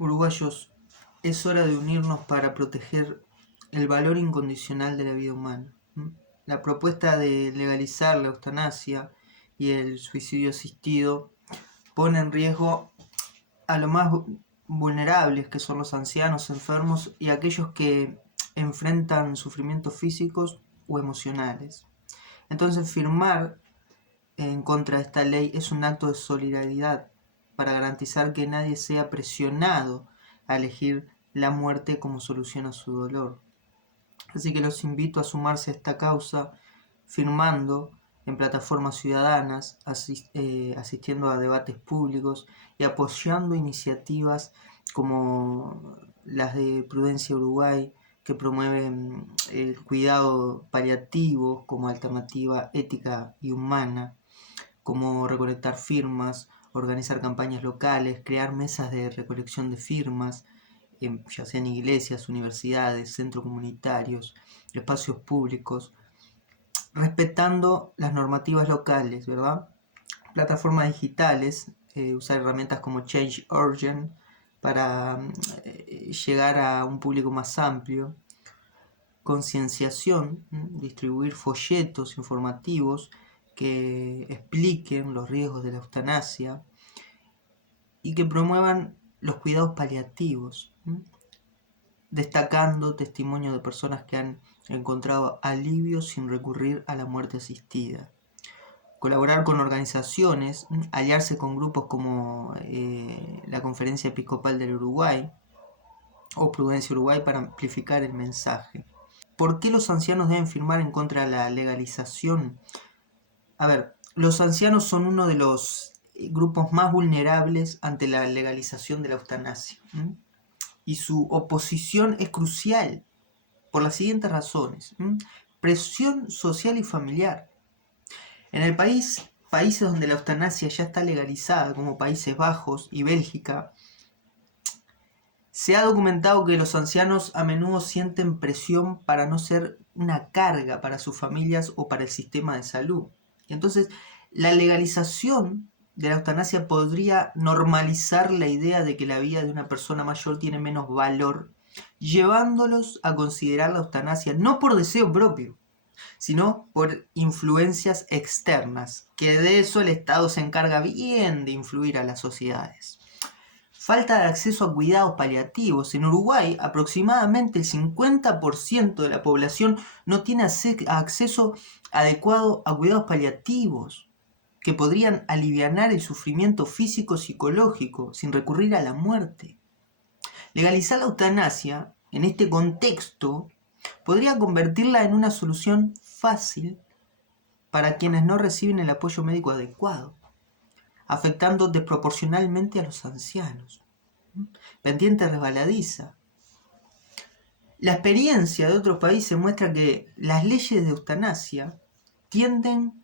Uruguayos, es hora de unirnos para proteger el valor incondicional de la vida humana. La propuesta de legalizar la eutanasia y el suicidio asistido pone en riesgo a los más vulnerables, que son los ancianos, enfermos y aquellos que enfrentan sufrimientos físicos o emocionales. Entonces, firmar en contra de esta ley es un acto de solidaridad para garantizar que nadie sea presionado a elegir la muerte como solución a su dolor. Así que los invito a sumarse a esta causa firmando en plataformas ciudadanas, asistiendo a debates públicos y apoyando iniciativas como las de Prudencia Uruguay, que promueven el cuidado paliativo como alternativa ética y humana, como recolectar firmas, organizar campañas locales, crear mesas de recolección de firmas, ya sean iglesias, universidades, centros comunitarios, espacios públicos, respetando las normativas locales, ¿verdad? Plataformas digitales, usar herramientas como Change.org para llegar a un público más amplio, concienciación, distribuir folletos informativos que expliquen los riesgos de la eutanasia y que promuevan los cuidados paliativos, destacando testimonios de personas que han encontrado alivio sin recurrir a la muerte asistida. Colaborar con organizaciones, aliarse con grupos como la Conferencia Episcopal del Uruguay o Prudencia Uruguay para amplificar el mensaje. ¿Por qué los ancianos deben firmar en contra de la legalización? A ver, los ancianos son uno de los grupos más vulnerables ante la legalización de la eutanasia. Y su oposición es crucial por las siguientes razones. Presión social y familiar. En el países donde la eutanasia ya está legalizada, como Países Bajos y Bélgica, se ha documentado que los ancianos a menudo sienten presión para no ser una carga para sus familias o para el sistema de salud. Y entonces, la legalización de la eutanasia podría normalizar la idea de que la vida de una persona mayor tiene menos valor, llevándolos a considerar la eutanasia no por deseo propio, sino por influencias externas, que de eso el Estado se encarga bien de influir a las sociedades. Falta de acceso a cuidados paliativos. En Uruguay, aproximadamente el 50% de la población no tiene acceso adecuado a cuidados paliativos que podrían alivianar el sufrimiento físico-psicológico sin recurrir a la muerte. Legalizar la eutanasia, en este contexto, podría convertirla en una solución fácil para quienes no reciben el apoyo médico adecuado, afectando desproporcionalmente a los ancianos. Pendiente resbaladiza. La experiencia de otros países muestra que las leyes de eutanasia tienden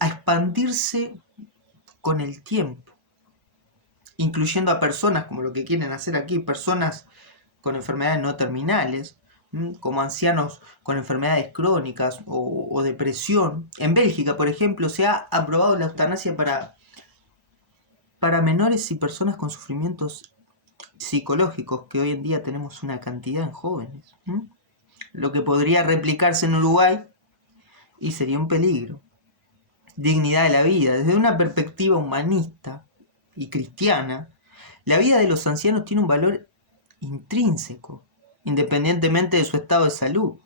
a expandirse con el tiempo, incluyendo a personas, como lo que quieren hacer aquí, personas con enfermedades no terminales, como ancianos con enfermedades crónicas o depresión. En Bélgica, por ejemplo, se ha aprobado la eutanasia para menores y personas con sufrimientos psicológicos, que hoy en día tenemos una cantidad en jóvenes. Lo que podría replicarse en Uruguay y sería un peligro. Dignidad de la vida. Desde una perspectiva humanista y cristiana, la vida de los ancianos tiene un valor intrínseco, independientemente de su estado de salud.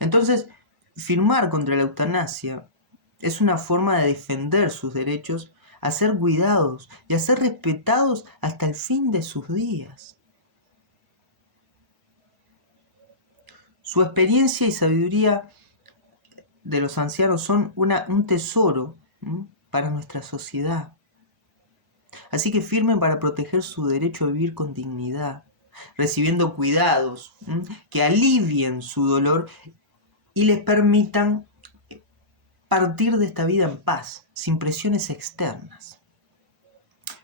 Entonces, firmar contra la eutanasia es una forma de defender sus derechos a ser cuidados y a ser respetados hasta el fin de sus días. Su experiencia y sabiduría de los ancianos son un tesoro para nuestra sociedad. Así que firmen para proteger su derecho a vivir con dignidad, recibiendo cuidados que alivien su dolor y les permitan partir de esta vida en paz, sin presiones externas.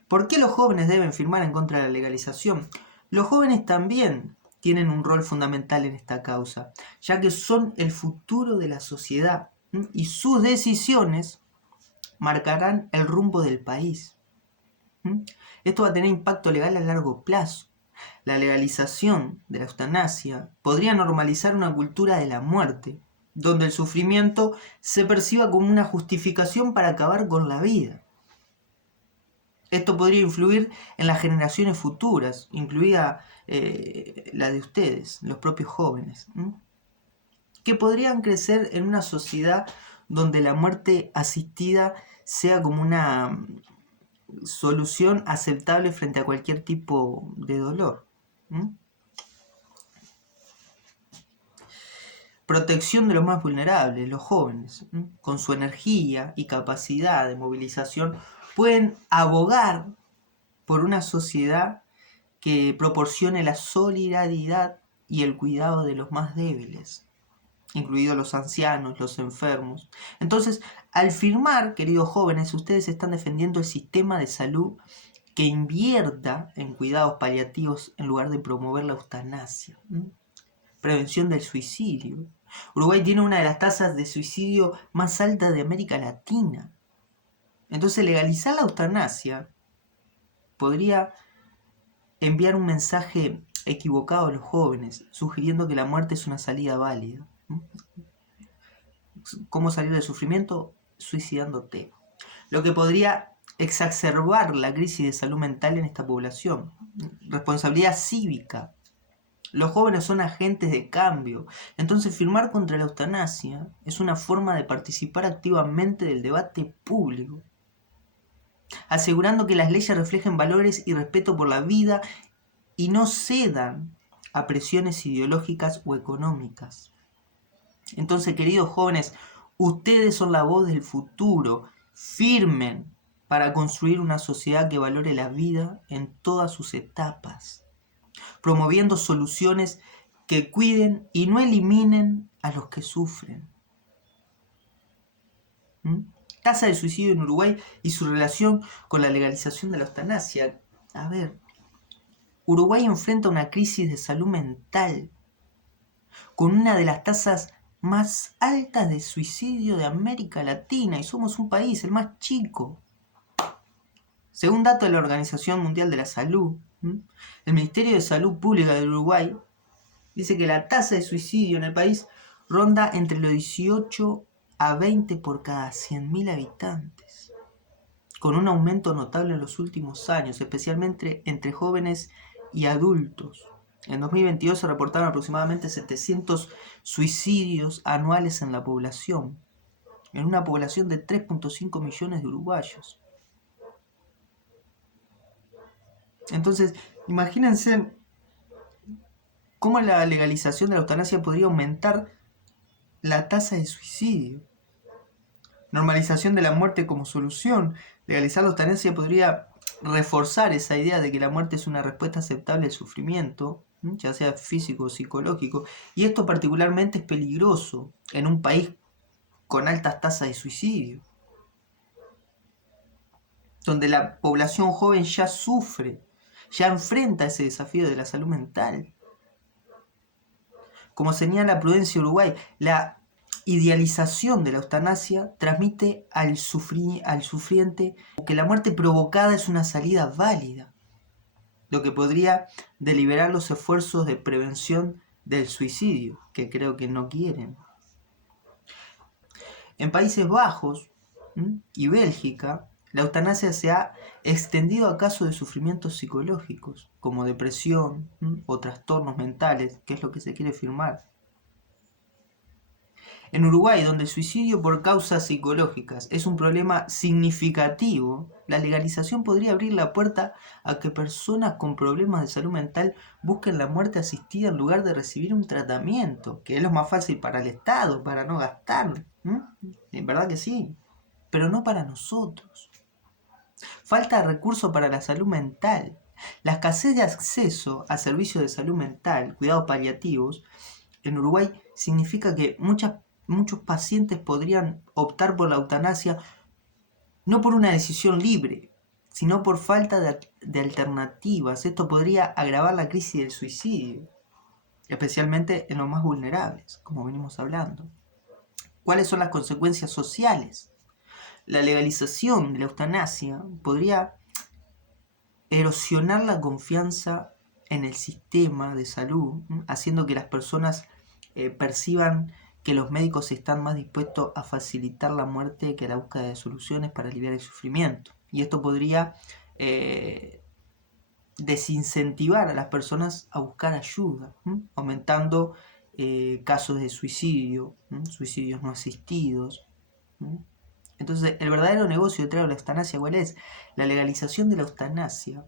¿Por qué los jóvenes deben firmar en contra de la legalización? Los jóvenes también tienen un rol fundamental en esta causa, ya que son el futuro de la sociedad y sus decisiones marcarán el rumbo del país. Esto va a tener impacto legal a largo plazo. La legalización de la eutanasia podría normalizar una cultura de la muerte, donde el sufrimiento se perciba como una justificación para acabar con la vida. Esto podría influir en las generaciones futuras, incluida la de ustedes, los propios jóvenes, que podrían crecer en una sociedad donde la muerte asistida sea como una solución aceptable frente a cualquier tipo de dolor. Protección de los más vulnerables, los jóvenes, con su energía y capacidad de movilización, pueden abogar por una sociedad que proporcione la solidaridad y el cuidado de los más débiles, incluidos los ancianos, los enfermos. Entonces, al firmar, queridos jóvenes, ustedes están defendiendo el sistema de salud que invierta en cuidados paliativos en lugar de promover la eutanasia. Prevención del suicidio. Uruguay tiene una de las tasas de suicidio más altas de América Latina. Entonces, legalizar la eutanasia podría enviar un mensaje equivocado a los jóvenes, sugiriendo que la muerte es una salida válida. ¿Cómo salir del sufrimiento? Suicidándote. Lo que podría exacerbar la crisis de salud mental en esta población. Responsabilidad cívica. Los jóvenes son agentes de cambio. Entonces, firmar contra la eutanasia es una forma de participar activamente del debate público, asegurando que las leyes reflejen valores y respeto por la vida y no cedan a presiones ideológicas o económicas. Entonces, queridos jóvenes, ustedes son la voz del futuro. Firmen para construir una sociedad que valore la vida en todas sus etapas, promoviendo soluciones que cuiden y no eliminen a los que sufren. Tasa de suicidio en Uruguay y su relación con la legalización de la eutanasia. A ver, Uruguay enfrenta una crisis de salud mental con una de las tasas más altas de suicidio de América Latina y somos un país, el más chico. Según datos de la Organización Mundial de la Salud, el Ministerio de Salud Pública del Uruguay dice que la tasa de suicidio en el país ronda entre los 18 a 20 por cada 100.000 habitantes, con un aumento notable en los últimos años, especialmente entre jóvenes y adultos. En 2022 se reportaron aproximadamente 700 suicidios anuales en la población, en una población de 3.5 millones de uruguayos. Entonces, imagínense cómo la legalización de la eutanasia podría aumentar la tasa de suicidio. Normalización de la muerte como solución. Legalizar la eutanasia podría reforzar esa idea de que la muerte es una respuesta aceptable al sufrimiento, ya sea físico o psicológico, y esto particularmente es peligroso en un país con altas tasas de suicidio, donde la población joven ya sufre, ya enfrenta ese desafío de la salud mental. Como señala Prudencia Uruguay, la idealización de la eutanasia transmite al sufriente que la muerte provocada es una salida válida, lo que podría deliberar los esfuerzos de prevención del suicidio, que creo que no quieren. En Países Bajos y Bélgica, la eutanasia se ha extendido a casos de sufrimientos psicológicos, como depresión o trastornos mentales, que es lo que se quiere firmar. En Uruguay, donde el suicidio por causas psicológicas es un problema significativo, la legalización podría abrir la puerta a que personas con problemas de salud mental busquen la muerte asistida en lugar de recibir un tratamiento, que es lo más fácil para el Estado, para no gastar. En verdad que sí, pero no para nosotros. Falta de recursos para la salud mental. La escasez de acceso a servicios de salud mental, cuidados paliativos, en Uruguay significa que muchos pacientes podrían optar por la eutanasia no por una decisión libre, sino por falta de alternativas. Esto podría agravar la crisis del suicidio, especialmente en los más vulnerables, como venimos hablando. ¿Cuáles son las consecuencias sociales? La legalización de la eutanasia podría erosionar la confianza en el sistema de salud, haciendo que las personas perciban que los médicos están más dispuestos a facilitar la muerte que a la búsqueda de soluciones para aliviar el sufrimiento. Y esto podría desincentivar a las personas a buscar ayuda, aumentando casos de suicidio, suicidios no asistidos. Entonces, el verdadero negocio detrás de la eutanasia, ¿cuál es? La legalización de la eutanasia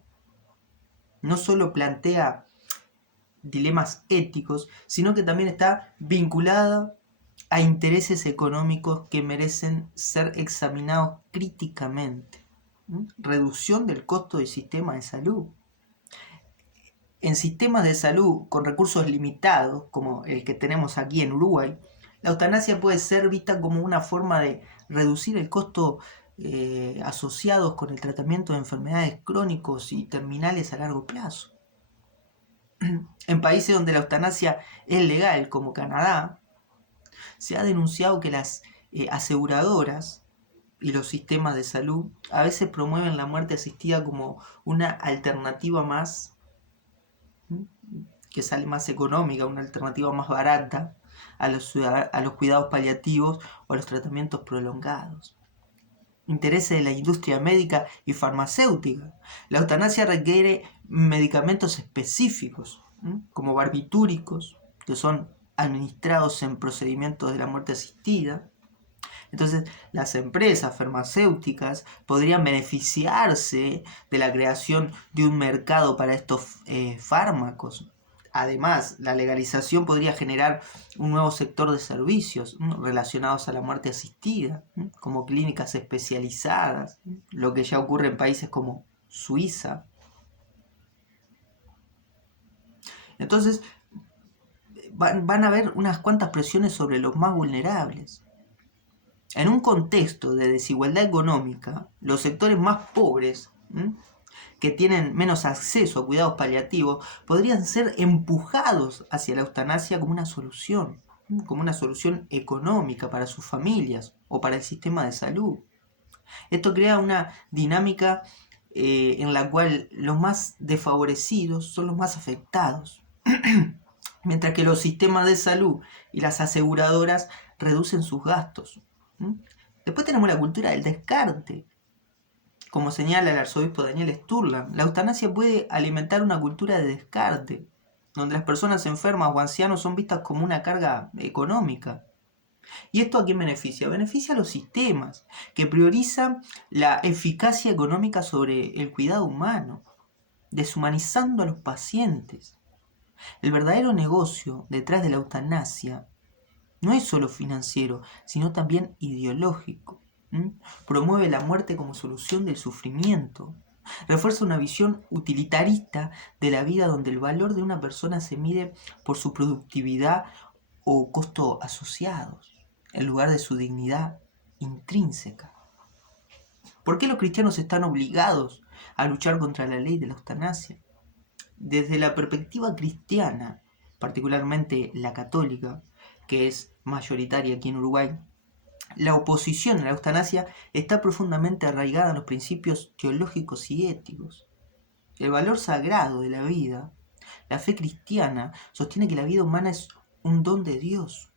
no solo plantea dilemas éticos, sino que también está vinculada a intereses económicos que merecen ser examinados críticamente. Reducción del costo del sistema de salud. En sistemas de salud con recursos limitados, como el que tenemos aquí en Uruguay, la eutanasia puede ser vista como una forma de reducir el costo asociados con el tratamiento de enfermedades crónicos y terminales a largo plazo. En países donde la eutanasia es legal, como Canadá, se ha denunciado que las aseguradoras y los sistemas de salud a veces promueven la muerte asistida como una alternativa más que sale más económica, una alternativa más barata a los cuidados paliativos o a los tratamientos prolongados. Intereses de la industria médica y farmacéutica. La eutanasia requiere medicamentos específicos, como barbitúricos, que son administrados en procedimientos de la muerte asistida. Entonces, las empresas farmacéuticas podrían beneficiarse de la creación de un mercado para estos fármacos. Además, la legalización podría generar un nuevo sector de servicios relacionados a la muerte asistida, como clínicas especializadas, lo que ya ocurre en países como Suiza. Entonces, van a haber unas cuantas presiones sobre los más vulnerables. En un contexto de desigualdad económica, los sectores más pobres, que tienen menos acceso a cuidados paliativos, podrían ser empujados hacia la eutanasia como una solución económica para sus familias o para el sistema de salud. Esto crea una dinámica en la cual los más desfavorecidos son los más afectados, mientras que los sistemas de salud y las aseguradoras reducen sus gastos. Después tenemos la cultura del descarte. Como señala el arzobispo Daniel Sturlan, la eutanasia puede alimentar una cultura de descarte, donde las personas enfermas o ancianos son vistas como una carga económica. ¿Y esto a quién beneficia? Beneficia a los sistemas, que priorizan la eficacia económica sobre el cuidado humano, deshumanizando a los pacientes. El verdadero negocio detrás de la eutanasia no es solo financiero, sino también ideológico. Promueve la muerte como solución del sufrimiento. Refuerza una visión utilitarista de la vida donde el valor de una persona se mide por su productividad o costo asociados, en lugar de su dignidad intrínseca. ¿Por qué los cristianos están obligados a luchar contra la ley de la eutanasia? Desde la perspectiva cristiana, particularmente la católica, que es mayoritaria aquí en Uruguay, la oposición a la eutanasia está profundamente arraigada en los principios teológicos y éticos. El valor sagrado de la vida, la fe cristiana, sostiene que la vida humana es un don de Dios,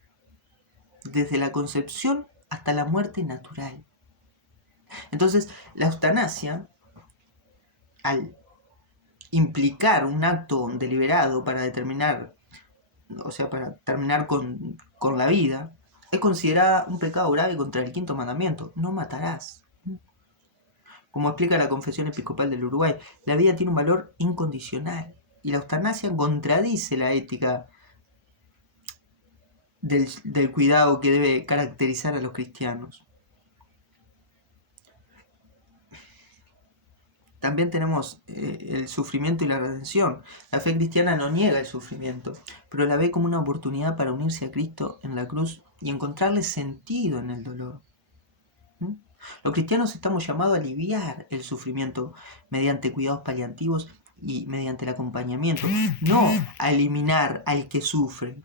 desde la concepción hasta la muerte natural. Entonces, la eutanasia, al implicar un acto deliberado para determinar, para terminar con la vida, es considerada un pecado grave contra el quinto mandamiento: no matarás. Como explica la Confesión Episcopal del Uruguay, la vida tiene un valor incondicional y la eutanasia contradice la ética del cuidado que debe caracterizar a los cristianos. También tenemos el sufrimiento y la redención. La fe cristiana no niega el sufrimiento, pero la ve como una oportunidad para unirse a Cristo en la cruz y encontrarle sentido en el dolor. Los cristianos estamos llamados a aliviar el sufrimiento mediante cuidados paliativos y mediante el acompañamiento, no a eliminar al que sufre.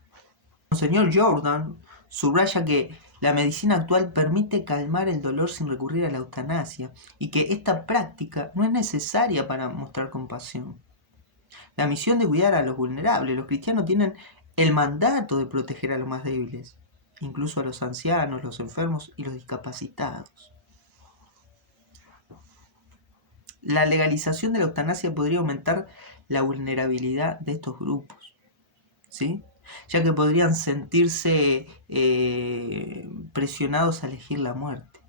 Monseñor Jordan subraya que La medicina actual permite calmar el dolor sin recurrir a la eutanasia y que esta práctica no es necesaria para mostrar compasión. La misión de cuidar a los vulnerables. Los cristianos tienen el mandato de proteger a los más débiles, incluso a los ancianos, los enfermos y los discapacitados. La legalización de la eutanasia podría aumentar la vulnerabilidad de estos grupos, ¿sí? Ya que podrían sentirse presionados a elegir la muerte.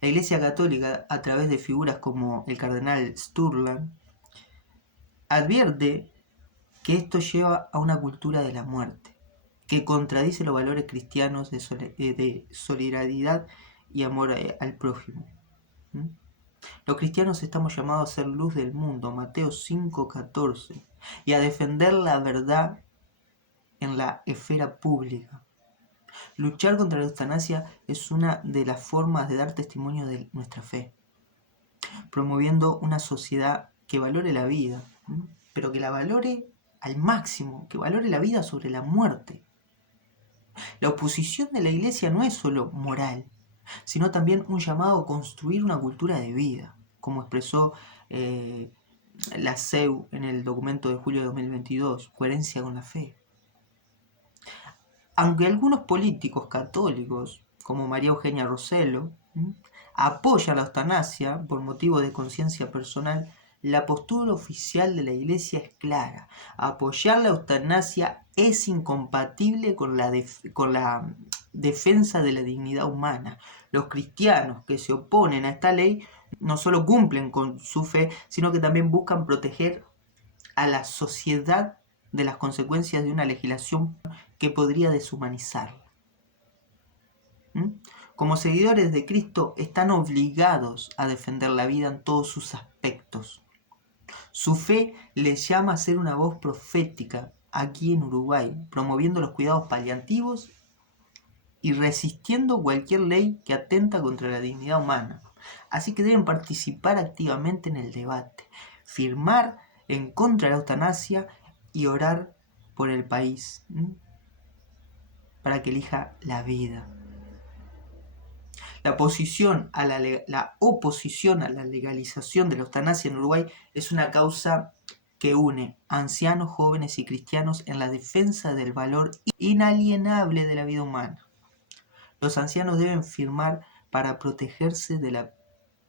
La Iglesia Católica, a través de figuras como el cardenal Sturlan, advierte que esto lleva a una cultura de la muerte, que contradice los valores cristianos de solidaridad y amor al prójimo. Los cristianos estamos llamados a ser luz del mundo, Mateo 5:14, y a defender la verdad en la esfera pública. Luchar contra la eutanasia es una de las formas de dar testimonio de nuestra fe, promoviendo una sociedad que valore la vida, pero que la valore al máximo, que valore la vida sobre la muerte. La oposición de la Iglesia no es solo moral, sino también un llamado a construir una cultura de vida, como expresó la CEU en el documento de julio de 2022, Coherencia con la Fe. Aunque algunos políticos católicos, como María Eugenia Rossello, apoyan la eutanasia por motivo de conciencia personal, la postura oficial de la Iglesia es clara. Apoyar la eutanasia es incompatible con la defensa de la dignidad humana. Los cristianos que se oponen a esta ley no solo cumplen con su fe, sino que también buscan proteger a la sociedad de las consecuencias de una legislación que podría deshumanizarla. Como seguidores de Cristo están obligados a defender la vida en todos sus aspectos. Su fe les llama a ser una voz profética aquí en Uruguay, promoviendo los cuidados paliativos y resistiendo cualquier ley que atenta contra la dignidad humana. Así que deben participar activamente en el debate, firmar en contra de la eutanasia y orar por el país para que elija la vida. La oposición a la legalización de la eutanasia en Uruguay es una causa que une a ancianos, jóvenes y cristianos en la defensa del valor inalienable de la vida humana. Los ancianos deben firmar para protegerse de la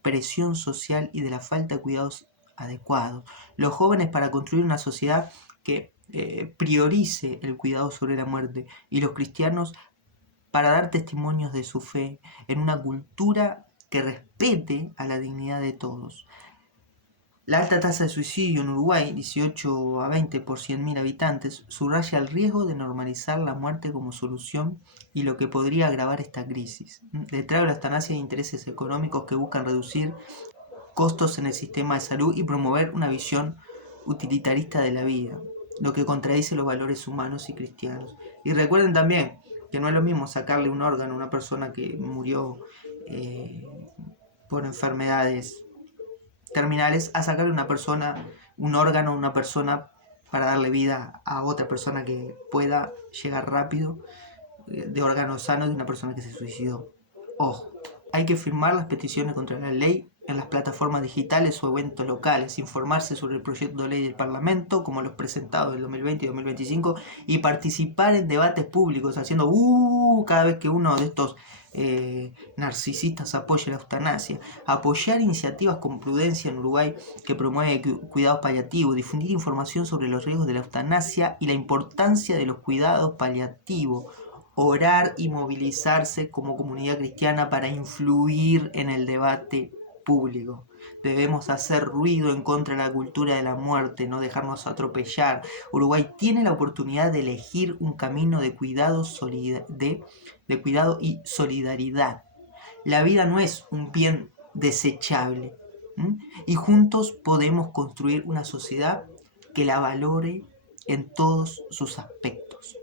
presión social y de la falta de cuidados adecuados. Los jóvenes para construir una sociedad que priorice el cuidado sobre la muerte, y los cristianos para dar testimonios de su fe en una cultura que respete a la dignidad de todos. La alta tasa de suicidio en Uruguay, 18 a 20 por 100.000 habitantes, subraya el riesgo de normalizar la muerte como solución y lo que podría agravar esta crisis. Detrás de la eutanasia hay intereses económicos que buscan reducir costos en el sistema de salud y promover una visión utilitarista de la vida, lo que contradice los valores humanos y cristianos. Y recuerden también que no es lo mismo sacarle un órgano a una persona que murió por enfermedades terminales a sacarle un órgano a una persona para darle vida a otra persona que pueda llegar rápido, de órganos sanos de una persona que se suicidó. Ojo, hay que firmar las peticiones contra la ley en las plataformas digitales o eventos locales, informarse sobre el proyecto de ley del Parlamento, como los presentados en 2020 y 2025, y participar en debates públicos, haciendo cada vez que uno de estos narcisistas apoya la eutanasia. Apoyar iniciativas con prudencia en Uruguay que promueve cuidados paliativos, difundir información sobre los riesgos de la eutanasia y la importancia de los cuidados paliativos. Orar y movilizarse como comunidad cristiana para influir en el debate público. Debemos hacer ruido en contra de la cultura de la muerte, no dejarnos atropellar. Uruguay tiene la oportunidad de elegir un camino de cuidado, cuidado y solidaridad. La vida no es un bien desechable, y juntos podemos construir una sociedad que la valore en todos sus aspectos.